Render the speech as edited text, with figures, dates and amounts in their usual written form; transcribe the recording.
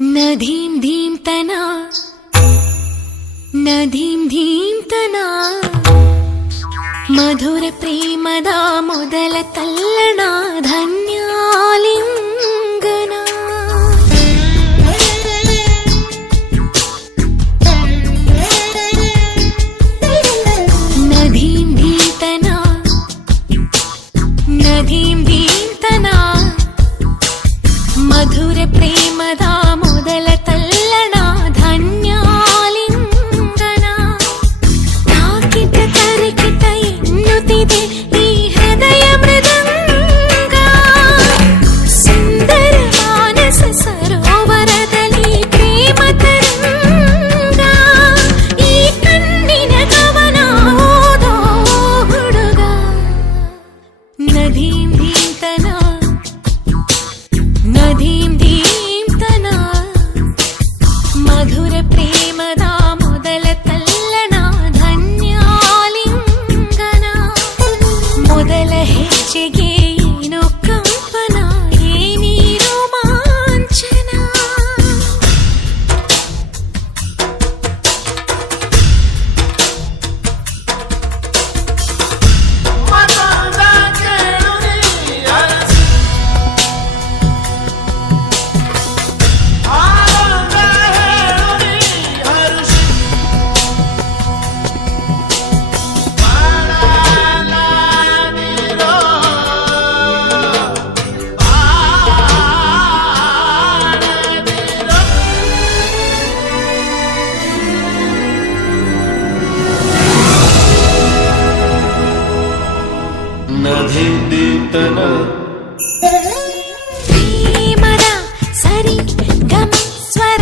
ನದೀಂ ಧೀಂ ತನ ನದೀಂ ಧೀಂ ತನ ಮಧುರ ಪ್ರೇಮದ ಮೊದಲ ತಲ್ಲಣ ಧನ್ಯಾಲಿಂಗನ ನದೀಂ ಧೀಂ ತನ ನದೀಂ ಧೀಂ ತನ ಮಧುರ ಪ್ರೇಮದ ಮೊದಲ ತಲ್ಲಣ ಧನ್ಯಾಲಿಂಗನ ತಾಕಿತ ತರಿಕಿತ ಎನ್ನುತ್ತಿದೆ ಈ ಹೃದಯ ಮೃದಂಗ ಸುಂದರ ಮಾನಸ ಸರೋವರದಲ್ಲಿ ಪ್ರೇಮ ತರಂಗ ಈ ಕಣ್ಣಿನ ಕವನ ಓದೋ ಹುಡುಗ ನದೀಂ ಧೀಂ ತನ ನದೀಂ ಧೀಂ ತನ ಮಧುರ ಪ್ರೇಮದ ಮೊದಲ ತಲ್ಲಣ ಧನ್ಯಾಲಿಂಗನ ಮೊದಲ ಹೆಜ್ಜೆಗೆ ಏನೋ ಕಂಪನ ಏನಿ ರೋಮಾಂಚನ ನದೀಂ ಧೀಂ ತನ ಪ್ರೇಮದ ಸರಿ ಗಮ ಸ್ವರ